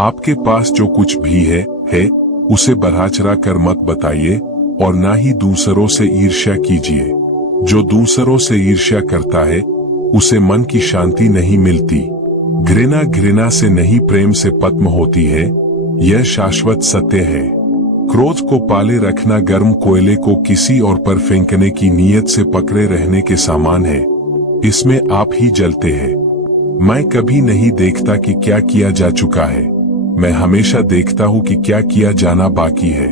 आपके पास जो कुछ भी है उसे बढ़ा चढ़ा कर मत बताइए और ना ही दूसरों से ईर्ष्या कीजिए। जो दूसरों से ईर्ष्या करता है उसे मन की शांति नहीं मिलती। घृणा से नहीं प्रेम से पद्म होती है, यह शाश्वत सत्य है। क्रोध को पाले रखना गर्म कोयले को किसी और पर फेंकने की नीयत से पकड़े रहने के समान है। इसमें आप ही जलते हैं। मैं कभी नहीं देखता कि क्या किया जा चुका है, मैं हमेशा देखता हूं कि क्या किया जाना बाकी है।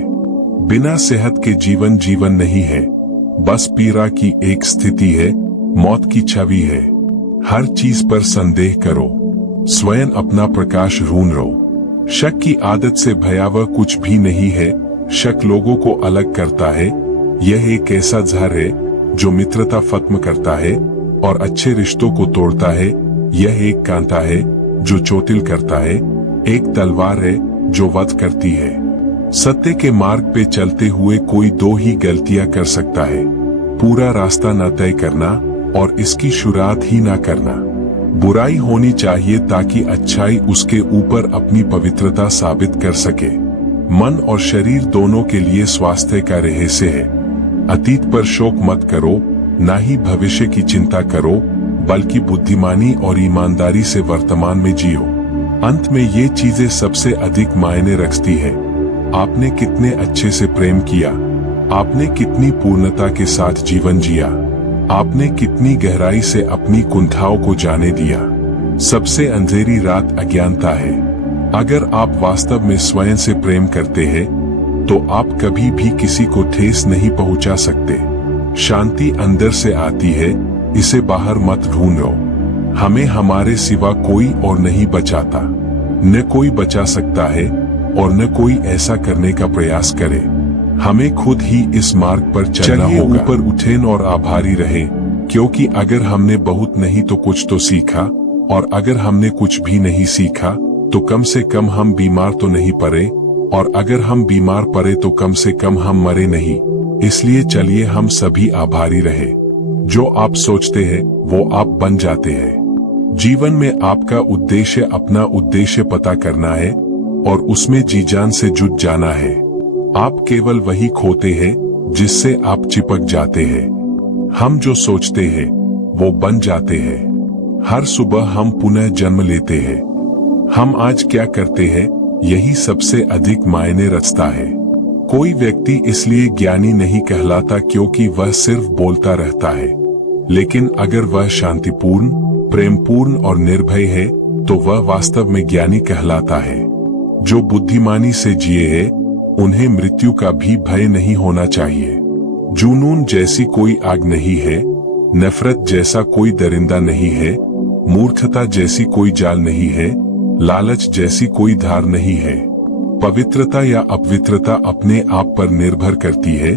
बिना सेहत के जीवन नहीं है, बस पीड़ा की एक स्थिति है, मौत की छवि है। हर चीज पर संदेह करो, स्वयं अपना प्रकाश ढूंढो। शक की आदत से भयावह कुछ भी नहीं है। शक लोगों को अलग करता है। यह एक ऐसा जहर है जो मित्रता खत्म करता है और अच्छे रिश्तों को तोड़ता है। यह एक कांटा है जो चोटिल करता है, एक तलवार है जो वध करती है। सत्य के मार्ग पे चलते हुए कोई दो ही गलतियां कर सकता है, पूरा रास्ता न तय करना और इसकी शुरुआत ही ना करना। बुराई होनी चाहिए ताकि अच्छाई उसके ऊपर अपनी पवित्रता साबित कर सके। मन और शरीर दोनों के लिए स्वास्थ्य का रहस्य है। अतीत पर शोक मत करो, ना ही भविष्य की चिंता करो, बल्कि बुद्धिमानी और ईमानदारी से वर्तमान में जियो। अंत में ये चीजें सबसे अधिक मायने रखती है। आपने कितने अच्छे से प्रेम किया, आपने कितनी पूर्णता के साथ जीवन जिया, आपने कितनी गहराई से अपनी कुंठाओं को जाने दिया। सबसे अंधेरी रात अज्ञानता है। अगर आप वास्तव में स्वयं से प्रेम करते हैं तो आप कभी भी किसी को ठेस नहीं पहुंचा सकते। शांति अंदर से आती है, इसे बाहर मत ढूंढो। हमें हमारे सिवा कोई और नहीं बचाता, न कोई बचा सकता है और न कोई ऐसा करने का प्रयास करे। हमें खुद ही इस मार्ग पर चलना होगा। ऊपर उठें और आभारी रहें, क्योंकि अगर हमने बहुत नहीं तो कुछ तो सीखा, और अगर हमने कुछ भी नहीं सीखा तो कम से कम हम बीमार तो नहीं पड़े, और अगर हम बीमार पड़े तो कम से कम हम मरे नहीं। इसलिए चलिए हम सभी आभारी रहे। जो आप सोचते हैं वो आप बन जाते हैं। जीवन में आपका उद्देश्य अपना उद्देश्य पता करना है और उसमें जी जान से जुट जाना है। आप केवल वही खोते हैं जिससे आप चिपक जाते हैं। हम जो सोचते हैं वो बन जाते हैं। हर सुबह हम पुनः जन्म लेते हैं। हम आज क्या करते हैं यही सबसे अधिक मायने रचता है। कोई व्यक्ति इसलिए ज्ञानी नहीं कहलाता क्योंकि वह सिर्फ बोलता रहता है, लेकिन अगर वह शांतिपूर्ण, प्रेमपूर्ण और निर्भय है तो वह वास्तव में ज्ञानी कहलाता है। जो बुद्धिमानी से जिए हैं उन्हें मृत्यु का भी भय नहीं होना चाहिए। जुनून जैसी कोई आग नहीं है, नफरत जैसा कोई दरिंदा नहीं है, मूर्खता जैसी कोई जाल नहीं है, लालच जैसी कोई धार नहीं है। पवित्रता या अपवित्रता अपने आप पर निर्भर करती है।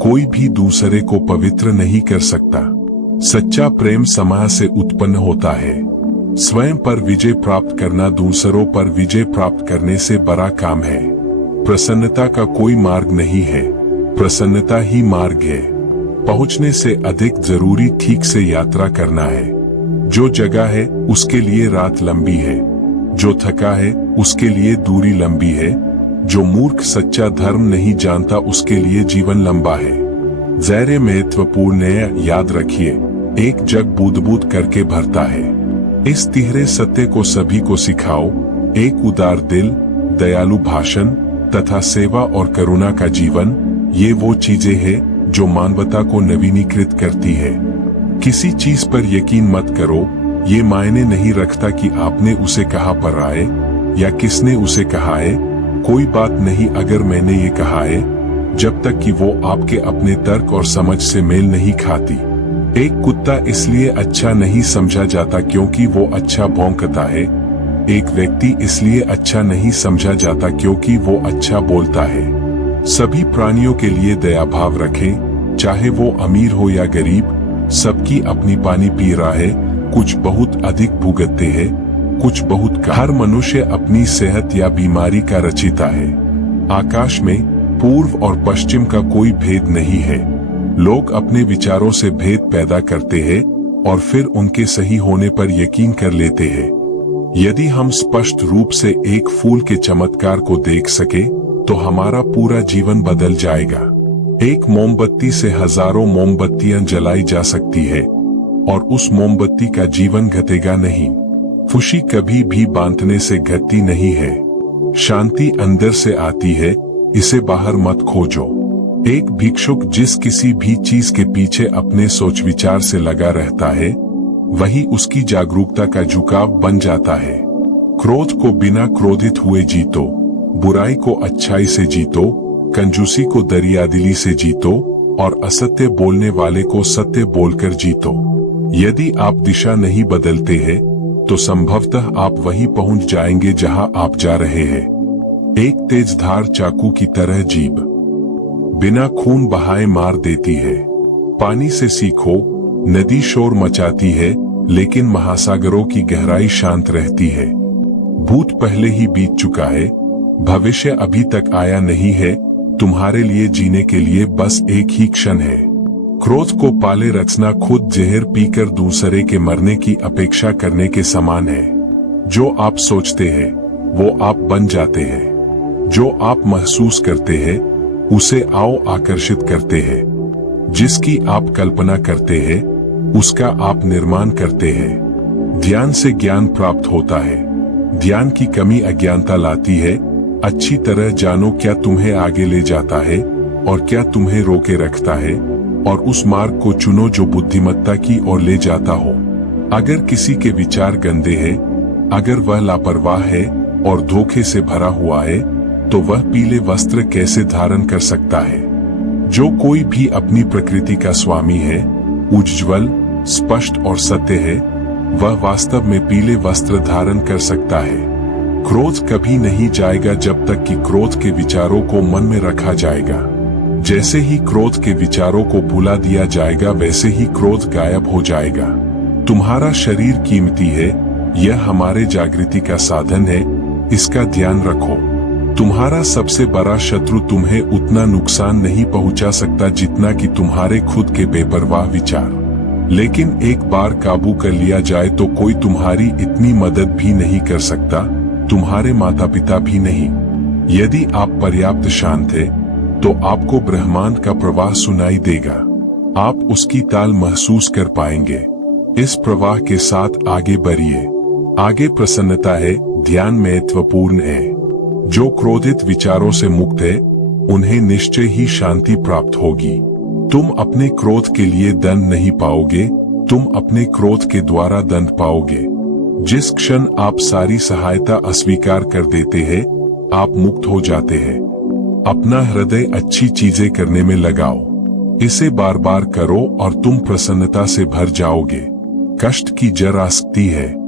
कोई भी दूसरे को पवित्र नहीं कर सकता। सच्चा प्रेम समाज से उत्पन्न होता है। स्वयं पर विजय प्राप्त करना दूसरों पर विजय प्राप्त करने से बड़ा काम है। प्रसन्नता का कोई मार्ग नहीं है, प्रसन्नता ही मार्ग है। पहुंचने से अधिक जरूरी ठीक से यात्रा करना है। जो जगह है उसके लिए रात लंबी है, जो थका है उसके लिए दूरी लंबी है, जो मूर्ख सच्चा धर्म नहीं जानता उसके लिए जीवन लंबा है। ज़ैरे महत्वपूर्ण है, याद रखिए, एक जग बूंद बूंद करके भरता है। इस तिहरे सत्य को सभी को सिखाओ। एक उदार दिल, दयालु भाषण तथा सेवा और करुणा का जीवन, ये वो चीजें हैं जो मानवता को नवीनीकृत करती है। किसी चीज पर यकीन मत करो। ये मायने नहीं रखता कि आपने उसे कहा पढ़ा है या किसने उसे कहा है। कोई बात नहीं अगर मैंने ये कहा है, जब तक कि वो आपके अपने तर्क और समझ से मेल नहीं खाती। एक कुत्ता इसलिए अच्छा नहीं समझा जाता क्योंकि वो अच्छा भौंकता है। एक व्यक्ति इसलिए अच्छा नहीं समझा जाता क्योंकि वो अच्छा बोलता है। सभी प्राणियों के लिए दया भाव रखें, चाहे वो अमीर हो या गरीब। सबकी अपनी पानी पी रहा है, कुछ बहुत अधिक भुगतते हैं, कुछ बहुत कम। हर मनुष्य अपनी सेहत या बीमारी का रचयिता है। आकाश में पूर्व और पश्चिम का कोई भेद नहीं है। लोग अपने विचारों से भेद पैदा करते हैं और फिर उनके सही होने पर यकीन कर लेते हैं। यदि हम स्पष्ट रूप से एक फूल के चमत्कार को देख सके तो हमारा पूरा जीवन बदल जाएगा। एक मोमबत्ती से हजारों मोमबत्तियां जलाई जा सकती है और उस मोमबत्ती का जीवन घटेगा नहीं। खुशी कभी भी बांटने से घटती नहीं है। शांति अंदर से आती है, इसे बाहर मत खोजो। एक भिक्षुक जिस किसी भी चीज के पीछे अपने सोच विचार से लगा रहता है, वही उसकी जागरूकता का झुकाव बन जाता है। क्रोध को बिना क्रोधित हुए जीतो, बुराई को अच्छाई से जीतो, कंजूसी को दरियादिली से जीतो और असत्य बोलने वाले को सत्य बोलकर जीतो। यदि आप दिशा नहीं बदलते हैं तो संभवतः आप वहीं पहुंच जाएंगे जहां आप जा रहे हैं। एक तेज धार चाकू की तरह जीभ बिना खून बहाए मार देती है। पानी से सीखो, नदी शोर मचाती है लेकिन महासागरों की गहराई शांत रहती है। भूत पहले ही बीत चुका है, भविष्य अभी तक आया नहीं है। तुम्हारे लिए जीने के लिए बस एक ही क्षण है। क्रोध को पाले रचना खुद जहर पीकर दूसरे के मरने की अपेक्षा करने के समान है। जो आप सोचते हैं वो आप बन जाते हैं। जो आप महसूस करते हैं उसे आओ आकर्षित करते हैं। जिसकी आप कल्पना करते हैं उसका आप निर्माण करते हैं। ध्यान से ज्ञान प्राप्त होता है। ध्यान की कमी अज्ञानता लाती है। अच्छी तरह जानो क्या तुम्हें आगे ले जाता है और क्या तुम्हें रोके रखता है, और उस मार्ग को चुनो जो बुद्धिमत्ता की ओर ले जाता हो। अगर किसी के विचार गंदे हैं, अगर वह लापरवाह है और धोखे से भरा हुआ है, तो वह पीले वस्त्र कैसे धारण कर सकता है? जो कोई भी अपनी प्रकृति का स्वामी है, उज्ज्वल, स्पष्ट और सत्य है, वह वास्तव में पीले वस्त्र धारण कर सकता है। क्रोध कभी नहीं जाएगा जब तक कि क्रोध के विचारों को मन में रखा जाएगा। जैसे ही क्रोध के विचारों को भुला दिया जाएगा वैसे ही क्रोध गायब हो जाएगा। तुम्हारा शरीर कीमती है, यह हमारे जागृति का साधन है, इसका ध्यान रखो। तुम्हारा सबसे बड़ा शत्रु तुम्हें उतना नुकसान नहीं पहुंचा सकता जितना कि तुम्हारे खुद के बेपरवाह विचार। लेकिन एक बार काबू कर लिया जाए तो कोई तुम्हारी इतनी मदद भी नहीं कर सकता, तुम्हारे माता पिता भी नहीं। यदि आप पर्याप्त शांत हैं, तो आपको ब्रह्मांड का प्रवाह सुनाई देगा। आप उसकी ताल महसूस कर पाएंगे। इस प्रवाह के साथ आगे बढ़िए। आगे प्रसन्नता है, ध्यान महत्वपूर्ण है। जो क्रोधित विचारों से मुक्त है, उन्हें निश्चय ही शांति प्राप्त होगी। तुम अपने क्रोध के लिए दंड नहीं पाओगे, तुम अपने क्रोध के द्वारा दंड पाओगे। जिस क्षण आप सारी सहायता अस्वीकार कर देते हैं, आप मुक्त हो जाते हैं। अपना हृदय अच्छी चीजें करने में लगाओ। इसे बार बार करो और तुम प्रसन्नता से भर जाओगे। कष्ट की जड़ आसक्ति है।